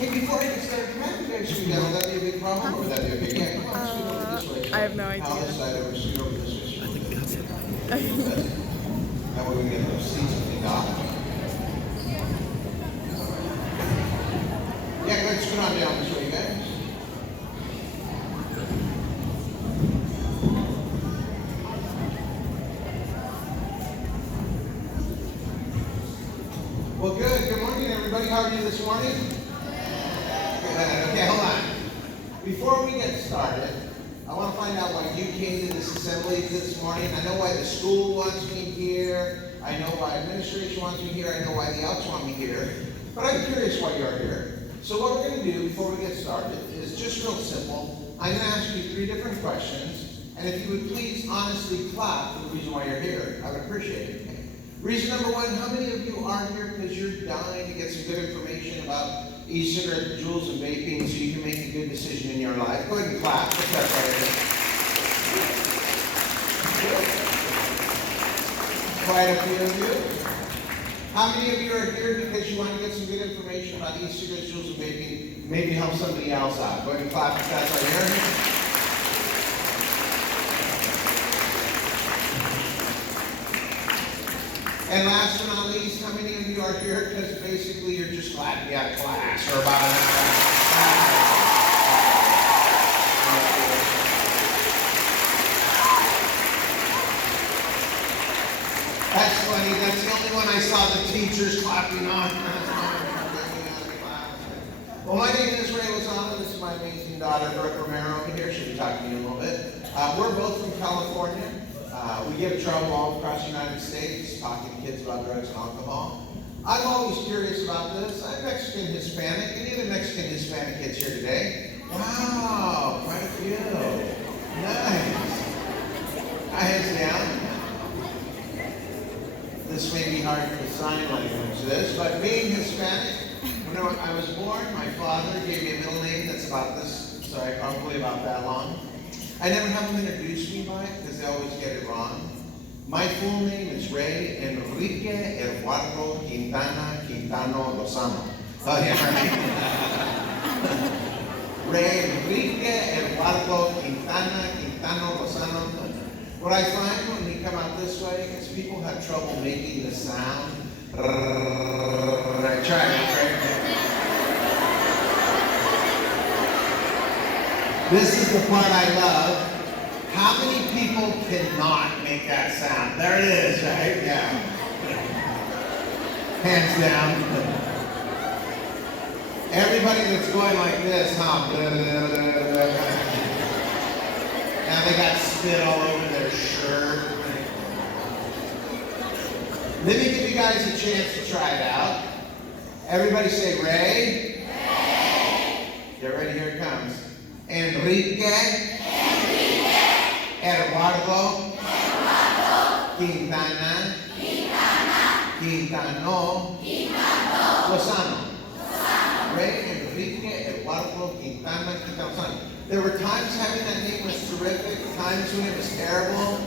Hey, before I get started, can I have you guys scoot down? Would that be a big problem, or would that be okay? Yeah, come on, scoot over this way. I have no idea. Now this side over, scoot over this way. I think that's it. That way we can get those seats and things off. Yeah, go ahead, scoot on down this way, guys. Well, good. Good morning, everybody. How are you this morning? Good. Okay, hold on. Before we get started, I want to find out why you came to this assembly this morning. I know why the school wants me here. I know why administration wants me here. I know why the Elks want me here. But I'm curious why you're here. So what we're going to do before we get started is just real simple. I'm going to ask you 3 different questions. And if you would please honestly clap for the reason why you're here, I would appreciate it. Reason number 1, how many of you are here because you're dying to get some good information about e-cigarette, Juuls, and vaping so you can make a good decision in your life? Go ahead and clap. What's that right? Quite a few of you. How many of you are here because you want to get some good information about e-cigarettes, Juuls, and vaping? Maybe help somebody else out. Go ahead and clap if that's right here. And last but not least, how many of you are here because basically you're just glad to be out of class for about an hour? That's funny. That's the only one I saw the teachers clapping on. Well, my name is Lozano. This is my amazing daughter, Brooke Romero, over here. She'll be talking to you in a little bit. We're both from California. We get in trouble all across the United States talking to kids about drugs and alcohol. I'm always curious about this. I'm Mexican Hispanic. Any of the Mexican Hispanic kids here today? Wow, quite a few. Nice. Eyes down. This may be hard for sign language, but being Hispanic, when I was born, my father gave me a middle name that's about this, sorry, probably about that long. I never have them introduce me by it because they always get it wrong. My full name is Ray Enrique Eduardo Quintano Lozano. Oh yeah, right. Ray Enrique Eduardo Quintano Lozano. What I find when we come out this way is people have trouble making the sound. Try it. This is the part I love. How many people cannot make that sound? There it is, right? Yeah. Hands down. Everybody that's going like this, huh? Now they got spit all over their shirt. Let me give you guys a chance to try it out. Everybody say Ray. Ray. Get ready, here it comes. Enrique Eduardo Quintano Lozano. Ray Enrique Eduardo Quintano Lozano. There were times having that name was terrific, times when it was terrible.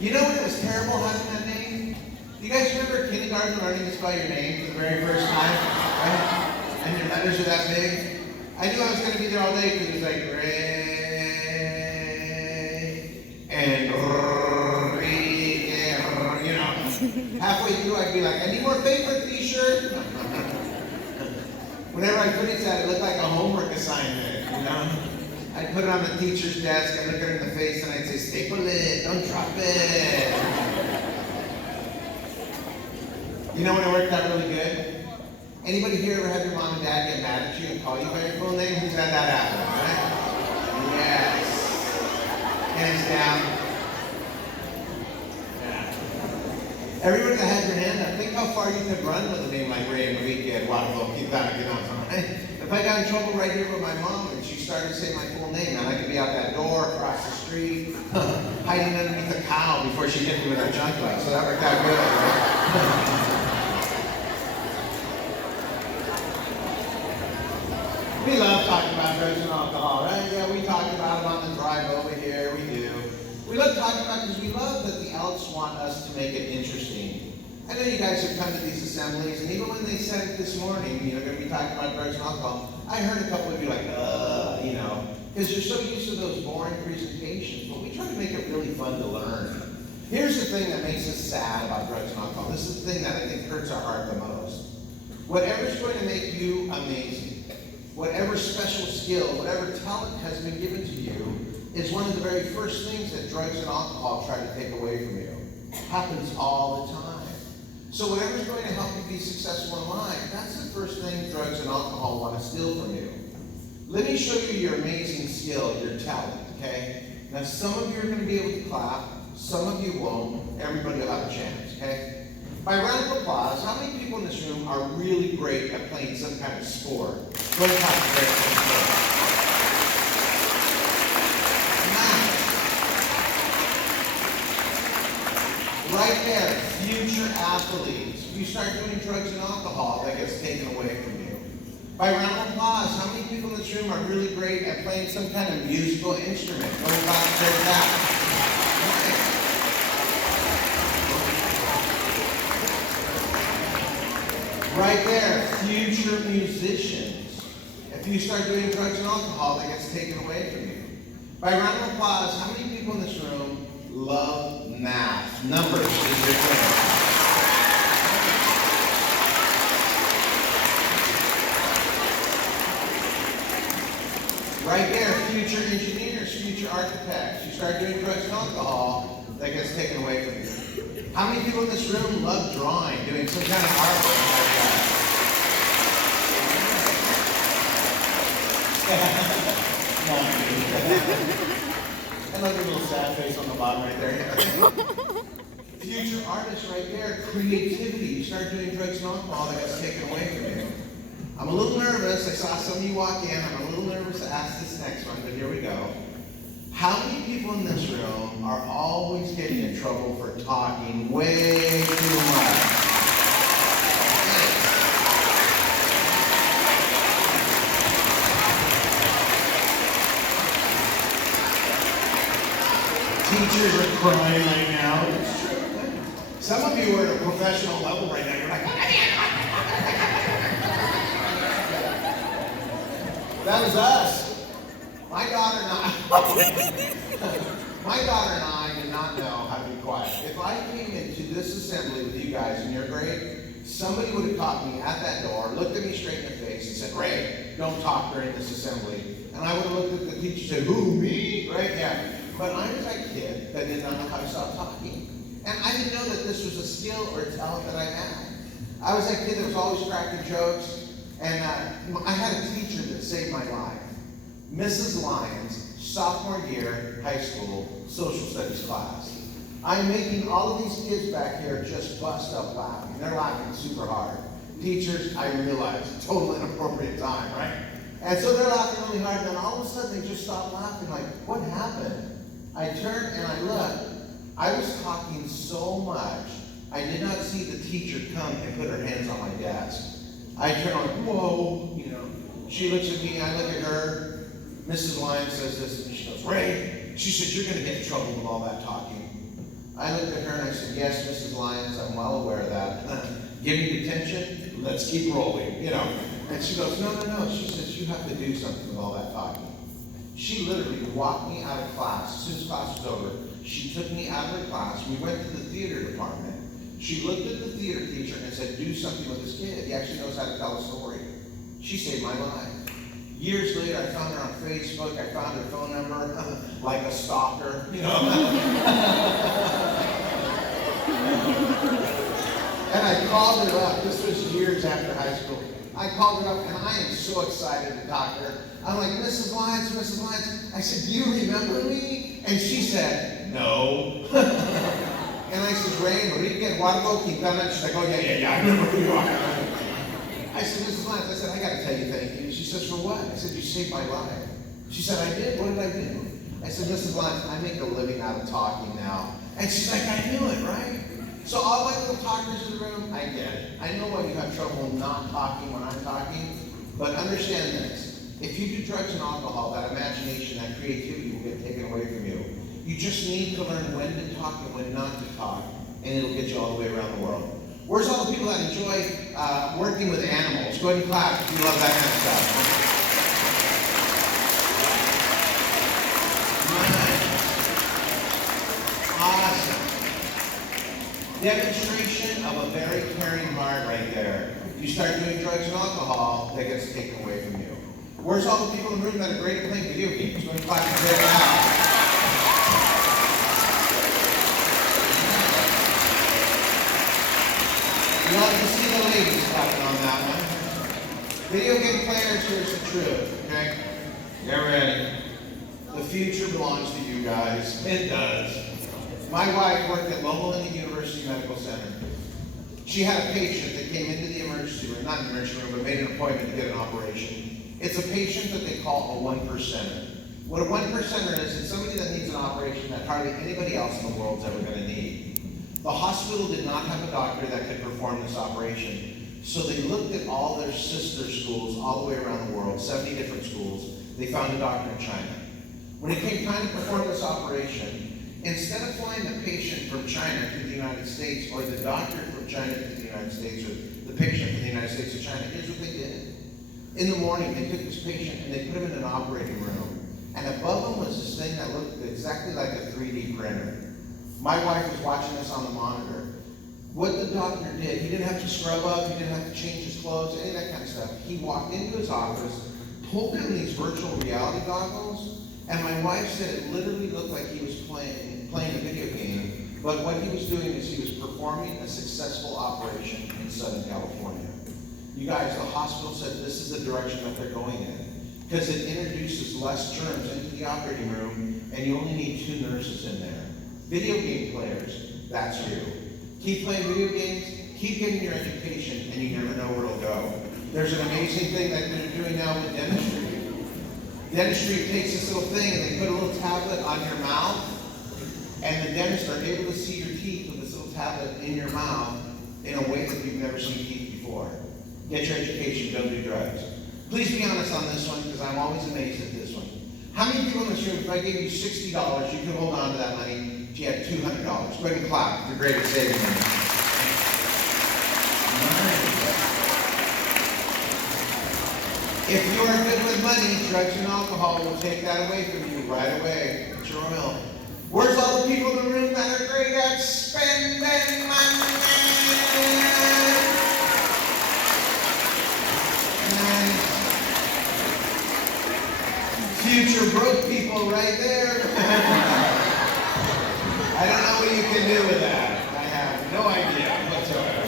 You know when it was terrible having that name? Do you guys remember kindergarten learning to spell your name for the very first time? Right? And your letters are that big? I knew I was going to be there all day because it was like Ray and you know. Halfway through I'd be like, I need more paper t-shirt. Whenever I finished that, it looked like a homework assignment, you know. I'd put it on the teacher's desk, I'd look her in the face and I'd say, staple it, don't drop it. You know when it worked out really good? Anybody here ever have your mom and dad get mad at you and call you by your full name? Who's had that happen, right? Yes. Hands down. Yeah. Everyone that had your hand up, think how far you could run with a name like Ray Enrique Eduardo Quintano, right? If I got in trouble right here with my mom and she started saying my full name, and I could be out that door, across the street, hiding underneath a cow before she hit me with her junk glass. So that worked out good, right? We love talking about drugs and alcohol, right? Yeah, we talked about it on the drive over here. We do. We love talking about it because we love that the Elks want us to make it interesting. I know you guys have come to these assemblies, and even when they said it this morning, going to be talking about drugs and alcohol, I heard a couple of you like, because you're so used to those boring presentations, but we try to make it really fun to learn. Here's the thing that makes us sad about drugs and alcohol. This is the thing that I think hurts our heart the most. Whatever's going to make you amazing, whatever special skill, whatever talent has been given to you, is one of the very first things that drugs and alcohol try to take away from you. It happens all the time. So whatever's going to help you be successful in life, that's the first thing drugs and alcohol want to steal from you. Let me show you your amazing skill, your talent, okay? Now some of you are going to be able to clap, some of you won't. Everybody will have a chance, okay? By round of applause, how many people in this room are really great at playing some kind of sport? Go ahead and clap for great sport. Right there, future athletes. If you start doing drugs and alcohol, that gets taken away from you. By round of applause, how many people in this room are really great at playing some kind of musical instrument? Go ahead and clap for that. Right there, future musicians. If you start doing drugs and alcohol, that gets taken away from you. By round of applause, how many people in this room love math? Numbers is your thing. Right there, future engineers, future architects. You start doing drugs and alcohol, that gets taken away from you. How many people in this room love drawing, doing some kind of artwork like that? And look at a little sad face on the bottom right there. Future artists right there, creativity. You start doing drugs and alcohol, that gets taken away from you. I'm a little nervous. I saw some of you walk in. I'm a little nervous to ask this next one, but here we go. How many people in this room are always getting in trouble for talking way too much? Teachers are crying right now. It's true. Some of you are at a professional level right now. You're like, that was us. My daughter and I did not know how to be quiet. If I came into this assembly with you guys in your grade, somebody would have caught me at that door, looked at me straight in the face, and said, "Ray, don't talk during this assembly." And I would have looked at the teacher and said, "Who, me?" Right? Yeah. But I was that kid that did not know how to stop talking. And I didn't know that this was a skill or a talent that I had. I was that kid that was always cracking jokes. And I had a teacher that saved my life. Mrs. Lyons, sophomore year, high school, social studies class. I'm making all of these kids back here just bust up laughing. They're laughing super hard. Teachers, I realize, total inappropriate time, right? And so they're laughing really hard, and then all of a sudden they just stop laughing, like, what happened? I turned and I looked. I was talking so much, I did not see the teacher come and put her hands on my desk. I turn like, whoa, She looks at me, I look at her. Mrs. Lyons says this, and she goes, "Ray," she said, "you're going to get in trouble with all that talking." I looked at her and I said, "Yes, Mrs. Lyons, I'm well aware of that. Give me detention, let's keep rolling, And she goes, no. She says, "You have to do something with all that talking." She literally walked me out of class. As soon as class was over, she took me out of the class. We went to the theater department. She looked at the theater teacher and said, "Do something with this kid. He actually knows how to tell a story." She saved my life. Years later, I found her on Facebook. I found her phone number, like a stalker, And I called her up. This was years after high school. I called her up, and I am so excited to talk to her. I'm like, Mrs. Lyons. I said, "Do you remember me?" And she said, "No." And I said, "Ray, Enrique, Eduardo, Quintana." She's like, "Oh, yeah, I remember who you are." I said, "Mrs. Lyons," I said, "I got to tell you thank you." She says, "For what?" I said, "You saved my life." She said, "I did? What did I do?" I said, "Mrs. Lyons, I make a living out of talking now." And she's like, "I knew it, right?" So all my little talkers in the room, I get it. I know why you have trouble not talking when I'm talking, but understand this. If you do drugs and alcohol, that imagination, that creativity will get taken away from you. You just need to learn when to talk and when not to talk, and it'll get you all the way around the world. Where's all the people that enjoy working with animals? Go ahead and clap if you love that kind of stuff. Awesome. Demonstration of a very caring heart right there. You start doing drugs and alcohol, that gets taken away from you. Where's all the people in the room that are great at playing video games? Go ahead and clap and say it out. You love to see the ladies clapping on that one. Video game players, here's the truth, okay? Get ready. The future belongs to you guys. It does. My wife worked at Loma Linda University Medical Center. She had a patient that came into the emergency room, not the emergency room, but made an appointment to get an operation. It's a patient that they call a 1%er. What a 1%er is, it's somebody that needs an operation that hardly anybody else in the world is ever going to need. The hospital did not have a doctor that could perform this operation, so they looked at all their sister schools all the way around the world, 70 different schools. They found a doctor in China. When it came time to perform this operation, instead of flying the patient from China to the United States, or the doctor from China to the United States, or the patient from the United States to China, here's what they did. In the morning, they took this patient and they put him in an operating room. And above him was this thing that looked exactly like a 3D printer. My wife was watching this on the monitor. What the doctor did, he didn't have to scrub up, he didn't have to change his clothes, any of that kind of stuff. He walked into his office, pulled in these virtual reality goggles, and my wife said it literally looked like he was playing a video game, but what he was doing is he was performing a successful operation in Southern California. You guys, the hospital said this is the direction that they're going in, because it introduces less germs into the operating room, and you only need 2 nurses in there. Video game players, that's you. Keep playing video games, keep getting your education, and you never know where it'll go. There's an amazing thing that they're doing now with dentistry. Dentistry takes this little thing and they put a little tablet on your mouth, and the dentists are able to see your teeth with this little tablet in your mouth in a way that you've never seen teeth before. Get your education, don't do drugs. Please be honest on this one, because I'm always amazed at this one. How many people in this room, if I gave you $60, you could hold on to that money if you had $200? Go ahead and clap if you're great at saving money. If you are good with money, drugs and alcohol will take that away from you right away. It's your oil. Where's all the people in the room that are great at spending money? Future broke people right there. I don't know what you can do with that. I have no idea whatsoever.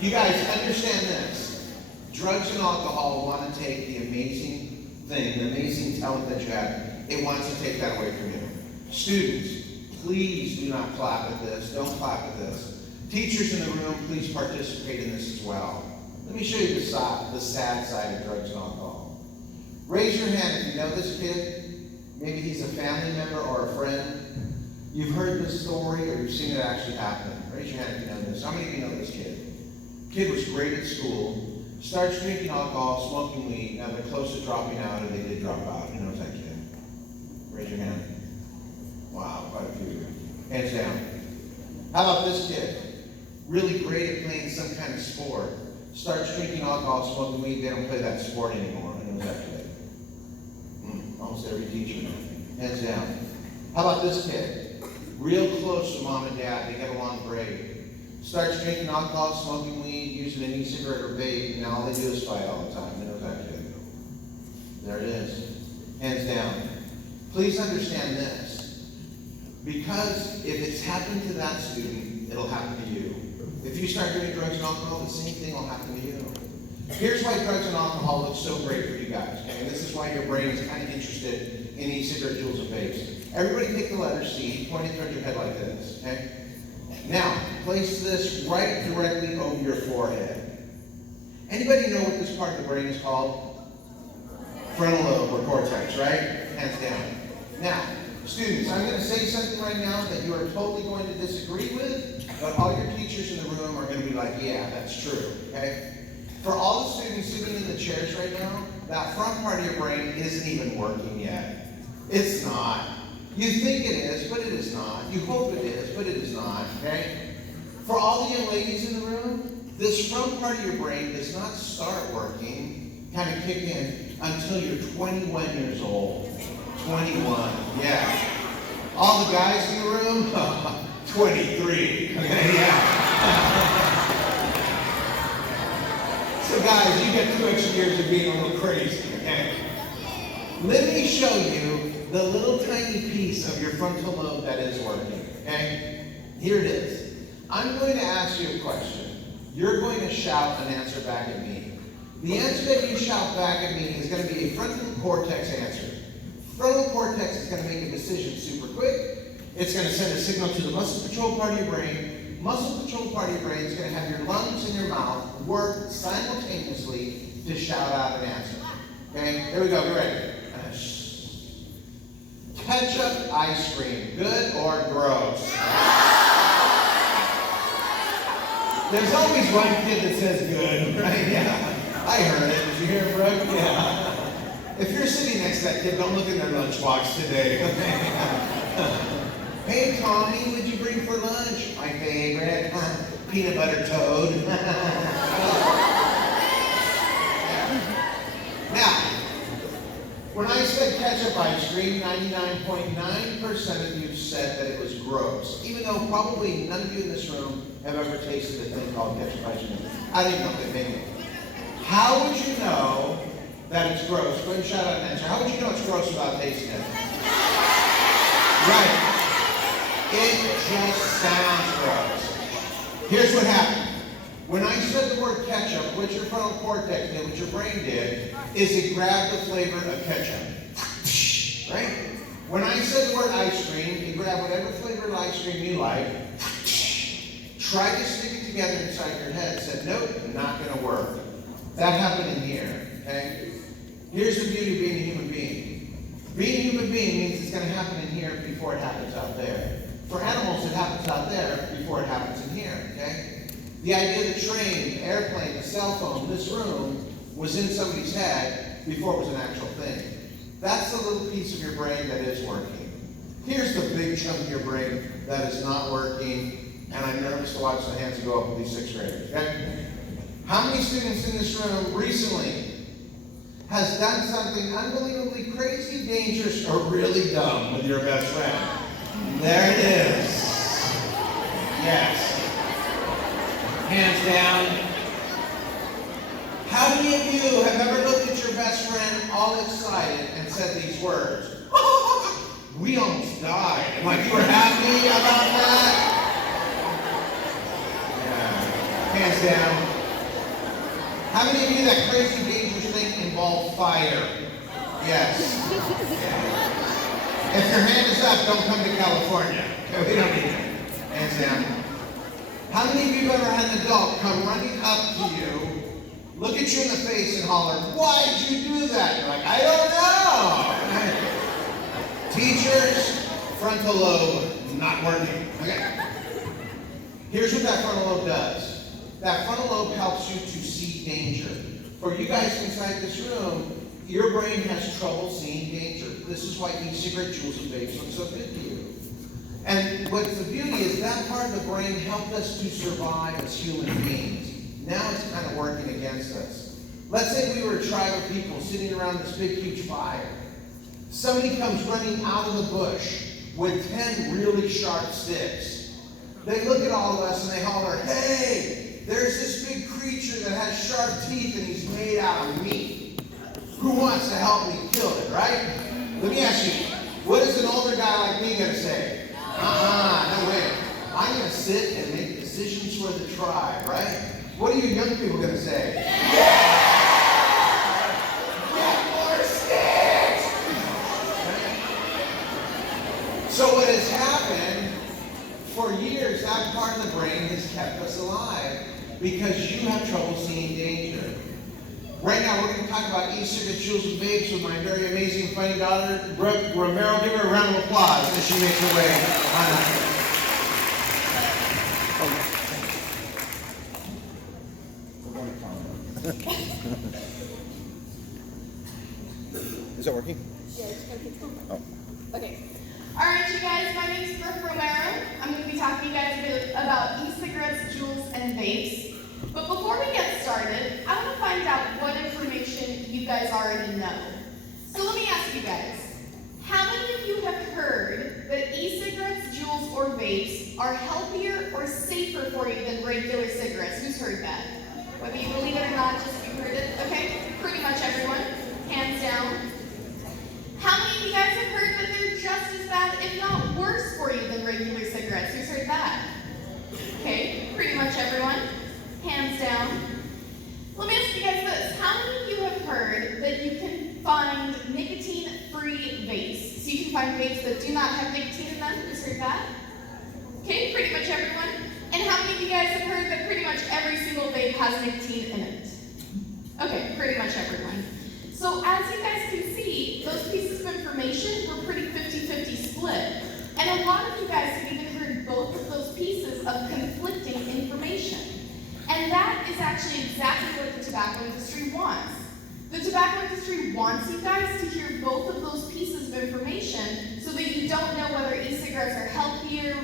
You guys understand this. Drugs and alcohol want to take the amazing thing, the amazing talent that you have. It wants to take that away from you. Students, please do not clap at this. Don't clap at this. Teachers in the room, please participate in this as well. Let me show you the sad side of drugs and alcohol. Raise your hand if you know this kid. Maybe he's a family member or a friend. You've heard this story or you've seen it actually happen. Raise your hand if you know this. How many of you know this kid? Kid was great at school. Starts drinking alcohol, smoking weed. Now they're close to dropping out, or they did drop out. Who knows that kid? Raise your hand. Wow, quite a few. Hands down. How about this kid? Really great at playing some kind of sport. Starts drinking alcohol, smoking weed. They don't play that sport anymore. Who knows that kid? Almost every teacher. Hands down. How about this kid? Real close to mom and dad. They get along great. Starts drinking alcohol, smoking weed, using an e-cigarette or vape, and now all they do is fight all the time. They know that kid. There it is. Hands down. Please understand this. Because if it's happened to that student, it'll happen to you. If you start doing drugs and alcohol, the same thing will happen to you. Here's why drugs and alcohol looks so great for you guys, okay? This is why your brain is kind of interested in e-cigarette, Juuls, and vapes. Everybody take the letter C, point it towards your head like this, okay? Now, place this right directly over your forehead. Anybody know what this part of the brain is called? Frontal lobe or cortex, right? Hands down. Now, students, I'm going to say something right now that you are totally going to disagree with, but all your teachers in the room are going to be like, yeah, that's true, okay? For all the students sitting in the chairs right now, that front part of your brain isn't even working yet. It's not. You think it is, but it is not. You hope it is, but it is not, okay? For all the young ladies in the room, this front part of your brain does not start working, kind of kick in, until you're 21 years old. 21, yeah. All the guys in the room, 23. Okay, yeah. So guys, you get 2 extra years of being a little crazy, okay? Let me show you the little tiny piece of your frontal lobe that is working, okay? Here it is. I'm going to ask you a question. You're going to shout an answer back at me. The answer that you shout back at me is going to be a frontal cortex answer. Frontal cortex is going to make a decision super quick. It's going to send a signal to the muscle control part of your brain. Muscle control part of your brain is going to have your lungs and your mouth work simultaneously to shout out an answer. Okay, here we go, get ready. Ketchup ice cream, good or gross? There's always one kid that says good, right? Yeah, I heard it. Did you hear it, Brooke? Yeah. If you're sitting next to that kid, don't look in their lunchbox today, okay? Hey, Tommy, what'd you bring for lunch? My favorite, peanut butter toad. Now, when I said ketchup ice cream, 99.9% of you said that it was gross, even though probably none of you in this room have ever tasted a thing called ketchup ice cream. I don't even know if they make it. How would you know that it's gross? Go ahead and shout out an answer. How would you know it's gross without tasting it? Right. It just sounds gross. Here's what happened. When I said the word ketchup, what your frontal cortex did, what your brain did, is it grabbed the flavor of ketchup. Right? When I said the word ice cream, it grabbed whatever flavored ice cream you like, tried to stick it together inside your head, said, nope, not going to work. That happened in here. Okay? Here's the beauty of being a human being. Being a human being means it's going to happen in here before it happens out there. For animals, it happens out there before it happens in here, okay? The idea of the train, the airplane, the cell phone, this room, was in somebody's head before it was an actual thing. That's the little piece of your brain that is working. Here's the big chunk of your brain that is not working, and I'm nervous to watch the hands go up with these 6th graders, okay? How many students in this room recently has done something unbelievably crazy, dangerous, or really dumb with your best friend? There it is. Yes. Hands down. How many of you have ever looked at your best friend all excited and said these words? We almost died. And like, you were happy about that? Yeah. Hands down. How many of you, that crazy, dangerous thing involved fire? Yes. Yeah. If your hand is up, don't come to California. We don't need it. Hands down. How many of you have ever had an adult come running up to you, look at you in the face and holler, why'd you do that? You're like, I don't know. Teachers, frontal lobe, not working. Okay. Here's what that frontal lobe does. That frontal lobe helps you to see danger. For you guys inside this room, your brain has trouble seeing danger. This is why e-cigarette, Juuls, and vapes look so good to you. And what's the beauty is that part of the brain helped us to survive as human beings. Now it's kind of working against us. Let's say we were a tribe of people sitting around this big, huge fire. Somebody comes running out of the bush with 10 really sharp sticks. They look at all of us and they holler, hey, there's this big creature that has sharp teeth and he's made out of meat. Who wants to help me kill it, right? Let me ask you, what is an older guy like me going to say? No way. I'm going to sit and make decisions for the tribe, right? What are you young people going to say? Yeah! Get more sticks! So what has happened, for years, that part of the brain has kept us alive because you have trouble seeing danger. Right now, we're going to talk about e-cigarette, Juuls, and vapes with my very amazing, funny daughter, Brooke Romero. Give her a round of applause as she makes her way on up. Is that working? Yeah, it's going to keep going. Oh. Okay. All right, you guys, my name is Brooke Romero. I'm going to be talking to you guys about e-cigarettes, vapes. But before we get started, I want to find out what information you guys already know. So let me ask you guys, how many of you have heard that e-cigarettes, Juuls, or vapes are healthier or safer for you than regular cigarettes? Who's heard that? Whether you believe it or not, just you heard it. Okay, pretty much everyone, hands down. How many of you guys have heard that they're just as bad, if not worse for you than regular cigarettes? Who's heard that? Okay, pretty much everyone, hands down. Let me ask you guys this. How many of you have heard that you can find nicotine-free vapes? So you can find vapes that do not have nicotine in them? Who's heard that? Okay, pretty much everyone. And how many of you guys have heard that pretty much every single vape has nicotine in it? Okay, pretty much everyone. So as you guys can see, those pieces of information were pretty 50-50 split. And a lot of you guys have even heard both of those pieces of conflicting information. And that is actually exactly what the tobacco industry wants. The tobacco industry wants you guys to hear both of those pieces of information so that you don't know whether e-cigarettes are healthier,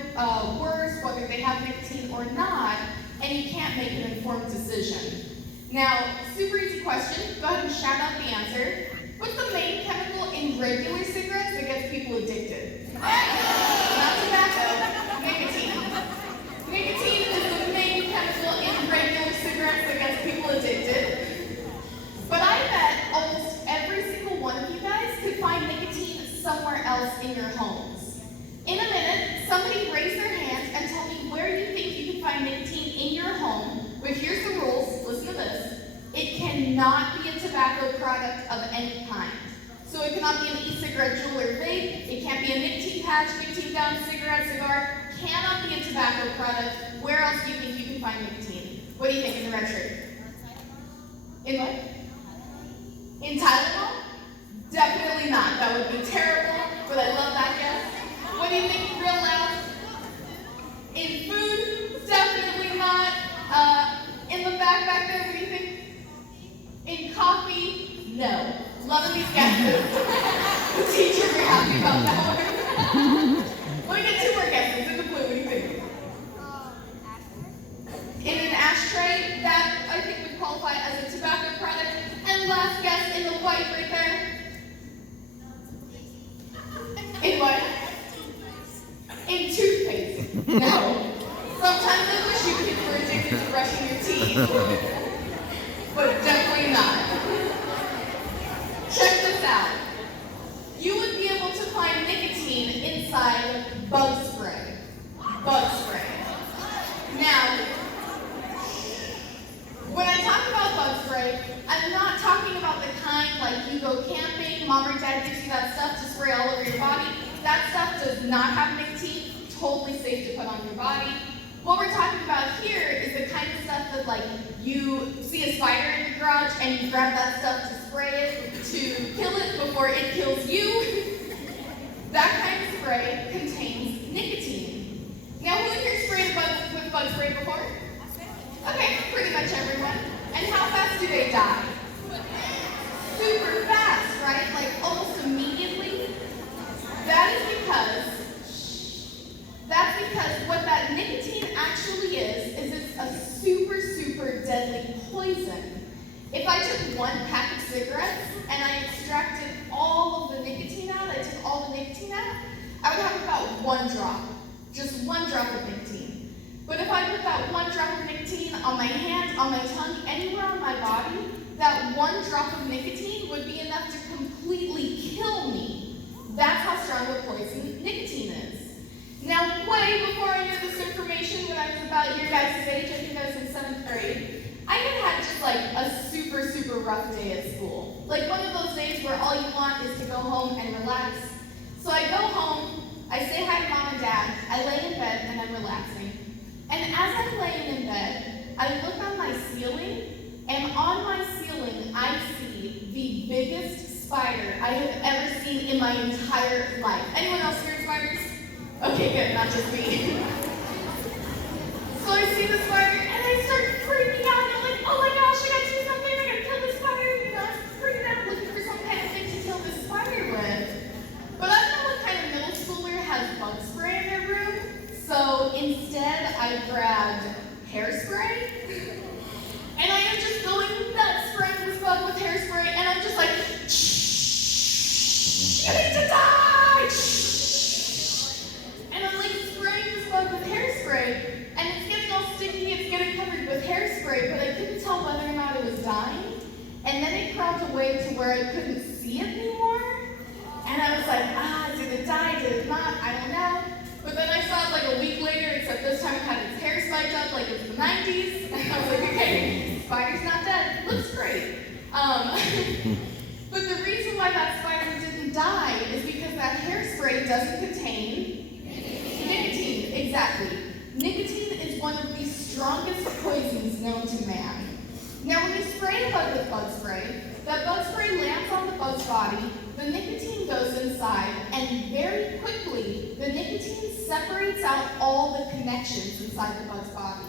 worse, whether they have nicotine or not, and you can't make an informed decision. Now, super easy question. Go ahead and shout out the answer. What's the main chemical in regular cigarettes that gets people addicted? Not tobacco, nicotine. Nicotine is the main chemical in regular cigarettes that gets people addicted. But I bet almost every single one of you guys could find nicotine somewhere else in your homes. In a minute, somebody raise their hand and tell me where you think you can find nicotine in your home. But here's the rules, listen to this. It cannot be a tobacco product of any kind. So it cannot be an e-cigarette, Juul, or vape. It can't be a nicotine patch, nicotine gum, cigarette, cigar. Cannot be a tobacco product. Where else do you think you can find nicotine? What do you think in the red shirt? In what? In Tylenol? Definitely not. That would be terrible, but I love that guess. What do you think, real loud? In food? Definitely not. In the back there, what do you think? In coffee? No. Loving these guesses. The teacher, we're happy about that one. Let me get two more guesses. In the blue, what do you think? In an ashtray, that I think would qualify as a tobacco product. And last guess, in the white right there. In what? In toothpaste. No. Sometimes I wish you kids were addicted to brushing your teeth. But definitely not. Check this out. You would be able to find nicotine inside bug spray. Bug spray. Now, when I talk about bug spray, I'm not talking about the kind like you go camping, mom or dad gives you that stuff to spray all over your body. That stuff does not have nicotine, totally safe to put on your body. What we're talking about here is the kind of stuff that like you see a spider in your garage and you grab that stuff to spray it to kill it before it kills you. That kind of spray contains nicotine. Now who here sprayed with bug spray before? Okay, pretty much everyone. And how fast do they die? Super fast, right? Like almost immediately. That's because what that nicotine actually is it's a super, super deadly poison. If I took one pack of cigarettes and I extracted all of the nicotine out, I took all the nicotine out, I would have about one drop. Just one drop of nicotine. But if I put that one drop of nicotine on my hand, on my tongue, anywhere on my body, that one drop of nicotine would be enough to completely kill me. That's how strong a poison nicotine is. Now, way before I knew this information, when I was about your guys' age, I think I was in 7th grade, I had just like a super, super rough day at school. Like one of those days where all you want is to go home and relax. So I go home, I say hi to mom and dad, I lay in bed and I'm relaxing. And as I'm laying in bed, I look on my ceiling, and on my ceiling, I see the biggest spider I have ever seen in my entire life. Anyone else hear spiders? Okay, good, not just me. So I see the spider, and I start freaking out, and I'm like, oh my gosh, I gotta do something, I gotta kill this spider. You know, I'm freaking out looking for some kind of thing to kill this spider with. But I don't know what kind of middle schooler has bug spray in their room, so instead I grabbed hairspray, away to where I couldn't see it anymore. And I was like, did it die? Did it not? I don't know. But then I saw it like a week later, except this time it had its hair spiked up like it was the 90s. And I was like, okay, spider's not dead. Looks great. But the reason why that spider didn't die is because that hairspray doesn't contain nicotine. Exactly. Nicotine is one of the strongest poisons known to man. Now, when you spray a bug with bug spray, that bug spray lands on the bug's body, the nicotine goes inside, and very quickly, the nicotine separates out all the connections inside the bug's body.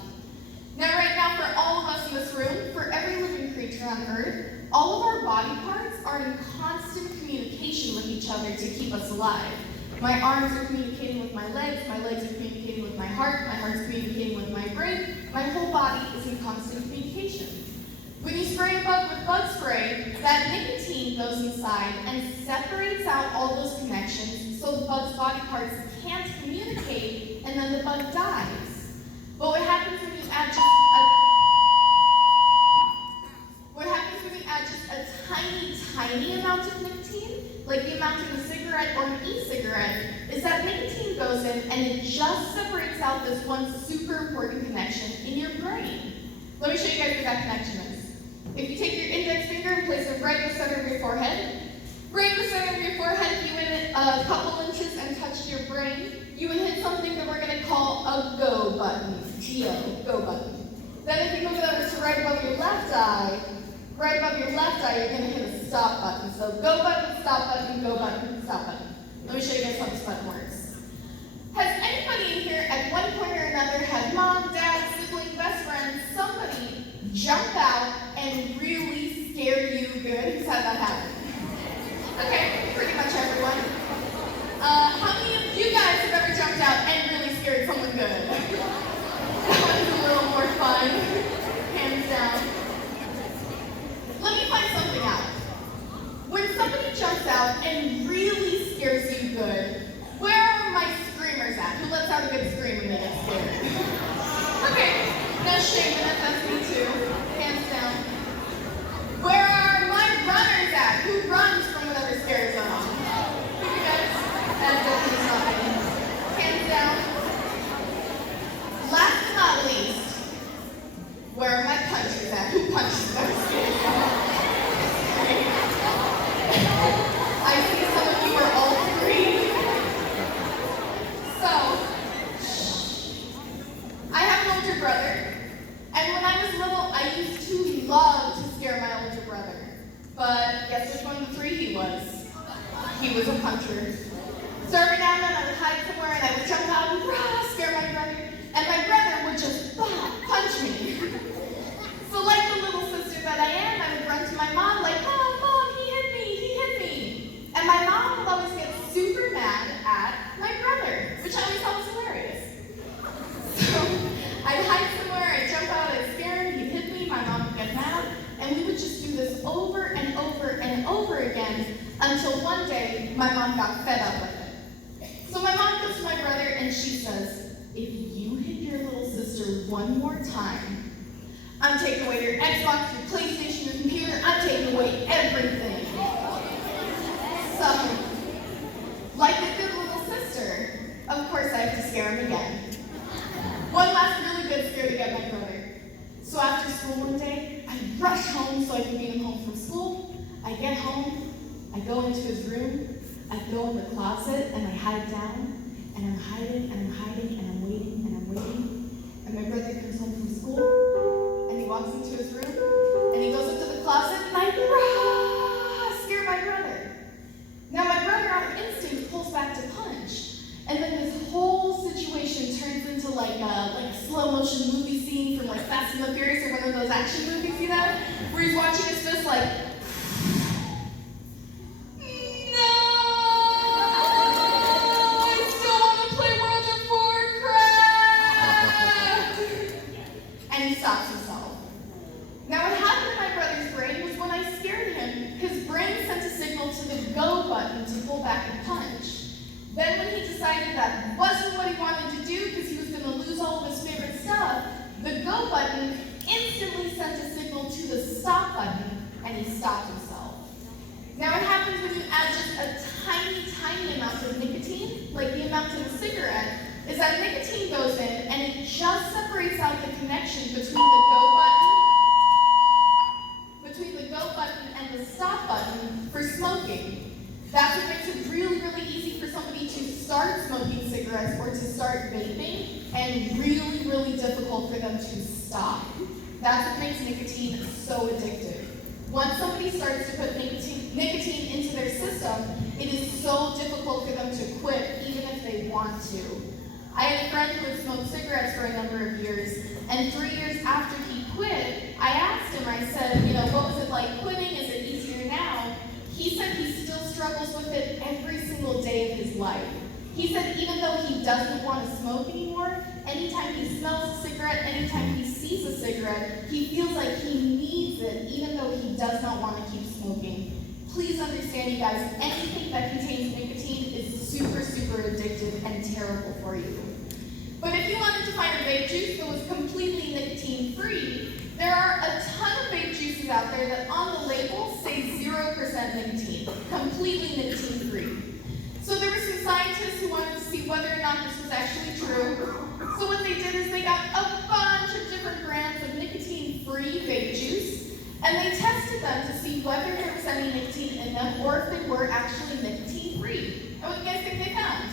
Now, right now, for all of us in this room, for every living creature on Earth, all of our body parts are in constant communication with each other to keep us alive. My arms are communicating with my legs are communicating with my heart's communicating with my brain, my whole body is in constant communication. When you spray a bug with bug spray, that nicotine goes inside and separates out all those connections so the bug's body parts can't communicate and then the bug dies. But what happens when you add just a tiny amount of nicotine, like the amount in a cigarette or an e-cigarette, is that nicotine goes in and it just separates out this one super important connection in your brain. Let me show you guys what that connection is. If you take your index finger and place it right in the center of your forehead, right in the center of your forehead, you hit it a couple inches and touch your brain, you would hit something that we're going to call a go button. G-O, go button. Then if you move it over to right above your left eye, you're going to hit a stop button. So go button, stop button, go button, stop button. Let me show you guys how this button works. Has anybody in here at one point or another had mom, dad, sibling, best friend, somebody jump out and really scare you good? Who's had that happen? Okay, pretty much everyone. How many of you guys have ever jumped out and really scared someone good? That one's a little more fun, hands down. Let me find something out. When somebody jumps out and really scares you good, where are my screamers at? Who lets out a good scream when they get scared? Okay, no shame in it, that's me too. Hands down. Where are my runners at? Who runs from whatever scares them? You guys? That's definitely not me. Hands down. Last but not least, where are my punchers at? Who punches whatever scares them? I see some of you are all three. So, I have an older brother, and when I was little, I used to love to scare my older brother. But guess which one of the three he was? He was a puncher. So every now and then I would hide somewhere and I would jump out and scare my brother, and my brother would just punch me. So like the little sister that I am, I would run to my mom like, Mom, he hit me. And my mom would always get super mad at my brother, which I always thought was hilarious. So I'd hide somewhere, I'd jump out, I'd scare him, he'd hit me, my mom would get mad, and we would just do this over and over and over again until one day my mom got fed up with it. So my mom goes to my brother and she says, if you hit your little sister one more time, I'm taking away your Xbox, your PlayStation, your computer, I'm taking away everything. So, like a good little sister, of course I have to scare him again. One last really good scare to get my brother. So after school one day, I rush home so I can meet him home from school. I get home, I go into his room, I go in the closet and I hide down, and I'm hiding, and I'm hiding, and I'm waiting, and I'm waiting. And my brother comes home from school, and he walks into his room, and he goes into the closet, and I scare my brother. Now my brother on instinct pulls back to punch, and then this whole situation turns into like a slow motion movie scene from like Fast and the Furious or one of those action movies, you know, where he's watching his fist like, no, I still want to play World of Warcraft, and he stops himself. Now what happened in my brother's brain was when I scared him, his brain sent a signal to the go button to pull back and punch. Then when he decided that wasn't what he wanted to do because he was going to lose all of his favorite stuff, the go button instantly sent a signal to the stop button, and he stopped. Now what happens when you add just a tiny, tiny amount of nicotine, like the amount in a cigarette, is that nicotine goes in and it just separates out the connection between the go button and the stop button for smoking. That's what makes it really, really easy for somebody to start smoking cigarettes or to start vaping, and really, really difficult for them to stop. That's what makes nicotine so addictive. Once somebody starts to put nicotine into their system, it is so difficult for them to quit, even if they want to. I had a friend who had smoked cigarettes for a number of years, and 3 years after he quit, I asked him, I said, what was it like quitting? Is it easier now? He said he still struggles with it every single day of his life. He said even though he doesn't want to smoke anymore, anytime he smells a cigarette, anytime he sees a cigarette, he feels like he needs it, even though he does not want to keep smoking. Please understand, you guys, anything that contains nicotine is super, super addictive and terrible for you. But if you wanted to find a vape juice that was completely nicotine-free, there are a ton of vape juices out there that on the label say 0% nicotine, completely nicotine-free. So there were some scientists who wanted to see whether or not this was actually true. So what they did is they got a bunch of different brands of nicotine-free vape juice, and they tested them to see whether there was any nicotine in them or if they were actually nicotine-free. And what do you guys think they found?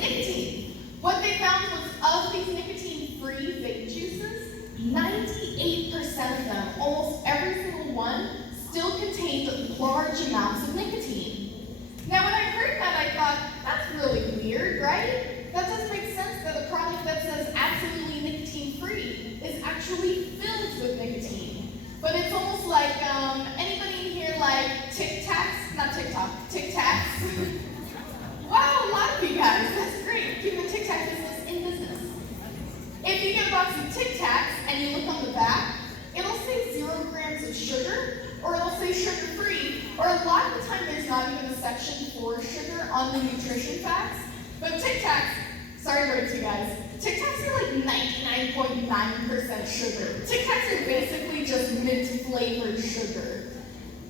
Nicotine. What they found was of these nicotine-free vape juices, 98% of them, almost every single one, still contained large amounts of nicotine. Now when I heard that, I thought, that's really weird, right? That doesn't make sense that a product that says absolutely nicotine-free is actually filled with nicotine. But it's almost like, anybody in here like Tic Tacs? Not TikTok, Tic Tacs. Wow, a lot of you guys, that's great. Keeping the Tic Tac business in business. If you get a box of Tic Tacs and you look on the back, it'll say 0 grams of sugar, or it'll say sugar-free, or a lot of the time there's not even a section for sugar on the nutrition facts. But Tic Tacs, sorry to break it to you guys, Tic Tacs are like 99.9% sugar. Tic Tacs are basically just mint-flavored sugar.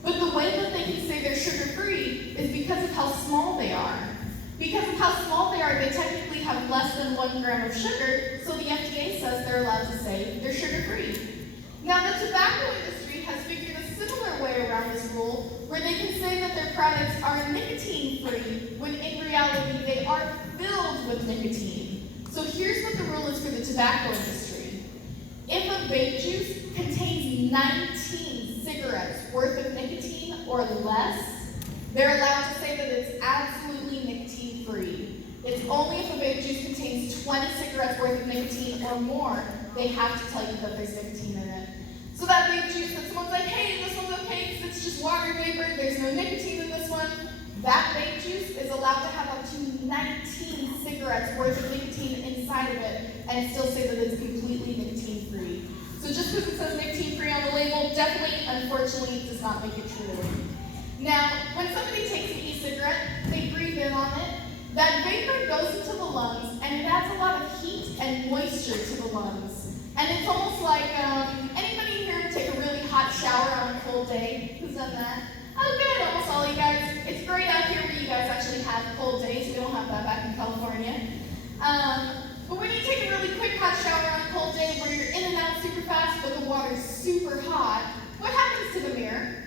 But the way that they can say they're sugar-free is because of how small they are. Because of how small they are, they technically have less than 1 gram of sugar, so the FDA says they're allowed to say they're sugar-free. Now, the tobacco industry has figured a similar way around this rule, where they can say that their products are nicotine-free, when in reality they are filled with nicotine. So here's what the rule is for the tobacco industry. If a vape juice contains 19 cigarettes worth of nicotine or less, they're allowed to say that it's absolutely nicotine-free. It's only if a vape juice contains 20 cigarettes worth of nicotine or more, they have to tell you that there's nicotine in it. So that vape juice that someone's like, hey, this one's okay because it's just water vapor, there's no nicotine in this one, that vape juice is allowed to have up to 19 cigarettes worth of nicotine inside of it and still say that it's completely nicotine-free. So just because it says nicotine-free on the label, definitely, unfortunately, does not make it true. Now, when somebody takes an e-cigarette, they breathe in on it, that vapor goes into the lungs and it adds a lot of heat and moisture to the lungs. And it's almost like, anybody here take a really hot shower on a cold day? Who's done that? Oh good, almost all you guys. It's great out here where you guys actually have cold days. We don't have that back in California. But when you take a really quick hot shower on a cold day where you're in and out super fast but the water's super hot, what happens to the mirror?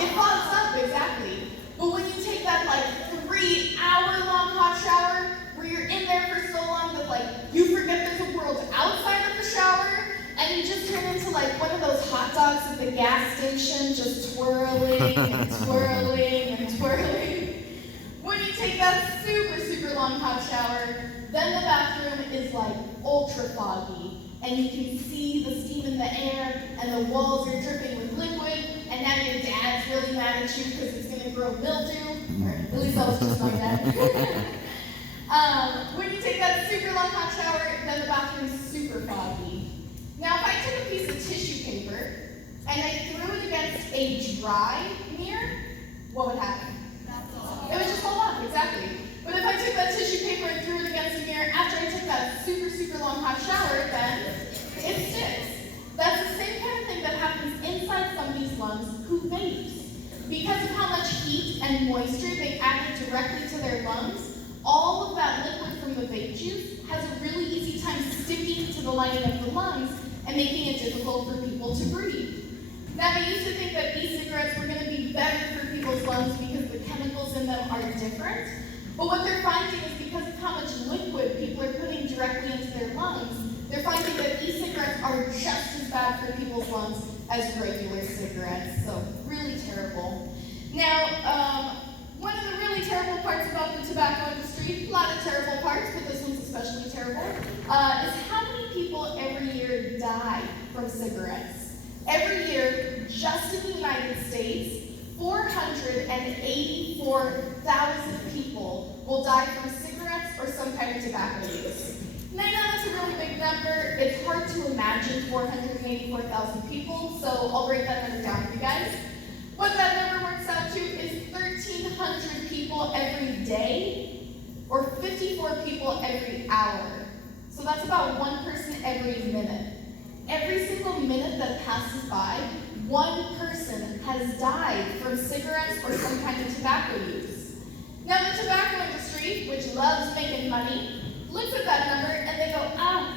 It fogs up, exactly. But when you take that like 3-hour-long hot shower where you're in there for so long that like you forget there's a world outside of the shower and you just turn into like one of those hot dogs at the gas station just twirling and twirling and twirling. When you take that super, super long hot shower, then the bathroom is like ultra foggy and you can see the steam in the air and the walls are dripping with liquid and now your dad's really mad at you because it's going to grow mildew, or at least that was just my dad. When you take that super long hot shower, then the bathroom is super foggy. Now if I took a piece of tissue paper and I threw it against a dry mirror, what would happen? It would just fall off, exactly. But if I took that tissue paper and threw it against a mirror after I took that super, super long hot shower, then it sticks. That's the same kind of thing that happens inside somebody's lungs who vapes. because of how much heat and moisture they added directly to their lungs, all of that liquid from the vape juice has a really easy time sticking to the lining of the lungs and making it difficult for people to breathe. Now, they used to think that e-cigarettes were going to be better for people's lungs because the chemicals in them are different, but what they're finding is because of how much liquid people are putting directly into their lungs, they're finding that e-cigarettes are just as bad for people's lungs as regular cigarettes, so really terrible. Now, one of the really terrible parts about the tobacco industry, a lot of terrible parts, but this one's especially terrible, is how many people every year die from cigarettes. Every year, just in the United States, 484,000 people will die from cigarettes or some kind of tobacco use. Now, I know that's a really big number. It's hard to imagine 484,000 people, so I'll break that number down for you guys. What that number works out to is 1,300 people every day, or 54 people every hour. So that's about one person every minute. Every single minute that passes by, one person has died from cigarettes or some kind of tobacco use. Now, the tobacco industry, which loves making money, looks at that number and they go,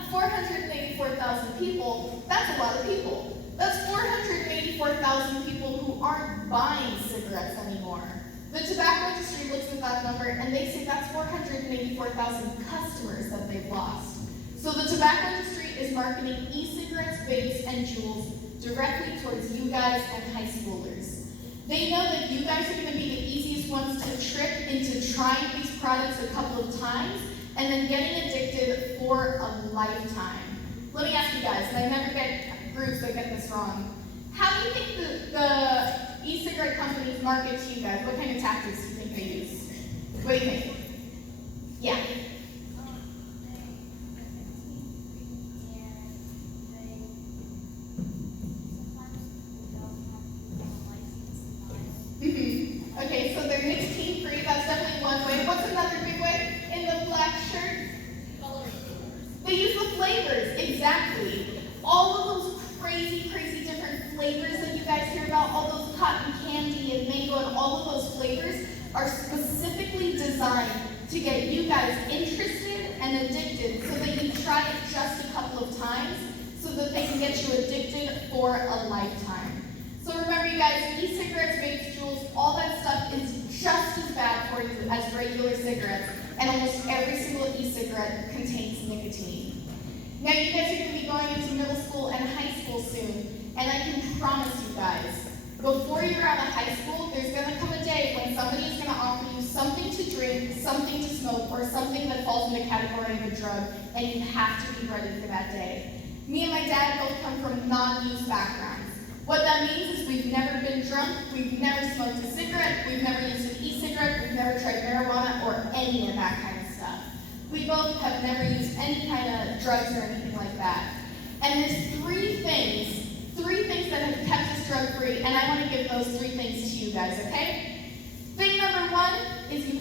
484,000 people, that's a lot of people. That's 484,000 people who aren't buying cigarettes anymore. The tobacco industry looks at that number and they say that's 484,000 customers that they've lost. So the tobacco industry is marketing e-cigarettes, vapes, and Juuls directly towards you guys and high schoolers. They know that you guys are going to be the easiest ones to trick into trying these products a couple of times and then getting addicted for a lifetime. Let me ask you guys, and I never get groups that get this wrong. How do you think the e-cigarette companies market to you guys? What kind of tactics do you think they use? What do you think? Yeah. Okay, so they're nicotine free. That's definitely one way. What's another big way? In the black shirt? They use the flavors, exactly. All of those crazy different flavors that you guys hear about, all those cotton candy and mango and all of those flavors are specifically designed to get you guys interested and addicted so that you try it just a couple of times so that they can get you addicted for a lifetime. So remember you guys, e-cigarettes, vapes, Juuls, all that stuff is just as bad for you as regular cigarettes, and almost every single e-cigarette contains nicotine. Now you guys are going to be going into middle school and high school soon, and I can promise you guys, before you're out of high school, there's going to come a day when somebody is going to offer you something to drink, something to smoke, or something that falls in the category of a drug, and you have to be ready for that day. Me and my dad both come from non-use backgrounds. What that means is we've never been drunk, we've never smoked a cigarette, we've never used an e-cigarette, we've never tried marijuana or any of that kind of stuff. We both have never used any kind of drugs or anything like that. And there's three things that have kept us drug-free, and I want to give those three things to you guys, okay? Thing number one is you